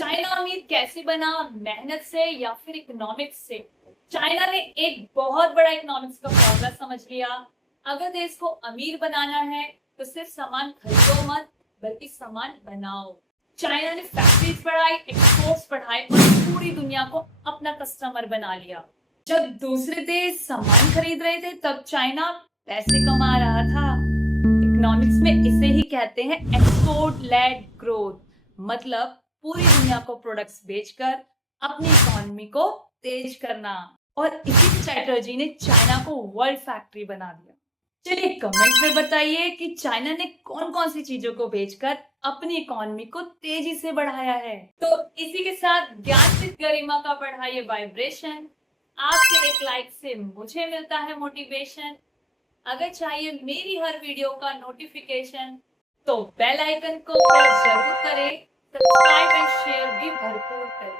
China अमीर कैसे बना, मेहनत से या फिर इकोनॉमिक्स से? चाइना ने एक बहुत बड़ा इकोनॉमिक्स का फॉर्मूला समझ लिया। अगर देश को अमीर बनाना है तो सिर्फ सामान खरीदो मत, बल्कि सामान बनाओ। चाइना ने फैक्ट्रीज बढ़ाई, एक्सपोर्ट्स बढ़ाए और पूरी दुनिया को अपना कस्टमर बना लिया। जब दूसरे देश सामान खरीद रहे थे तब चाइना पैसे कमा रहा था। इकोनॉमिक्स में इसे ही कहते हैं एक्सपोर्ट लेड ग्रोथ। मतलब पूरी दुनिया को प्रोडक्ट्स बेचकर अपनी इकोनॉमी को तेज करना। और इसी स्ट्रेटजी ने चाइना को वर्ल्ड फैक्ट्री बना दिया। चलिए कमेंट में बताइए कि चाइना ने कौन कौन सी चीजों को बेचकर अपनी इकोनॉमी को तेजी से बढ़ाया है। तो इसी के साथ ज्ञान से गरिमा का बढ़ाइए वाइब्रेशन। आपके एक लाइक से मुझे मिलता है मोटिवेशन। अगर चाहिए मेरी हर वीडियो का नोटिफिकेशन तो बेल आइकन को प्रेस जरूर करें, सब्सक्राइब एंड शेयर भी भरपूर करें।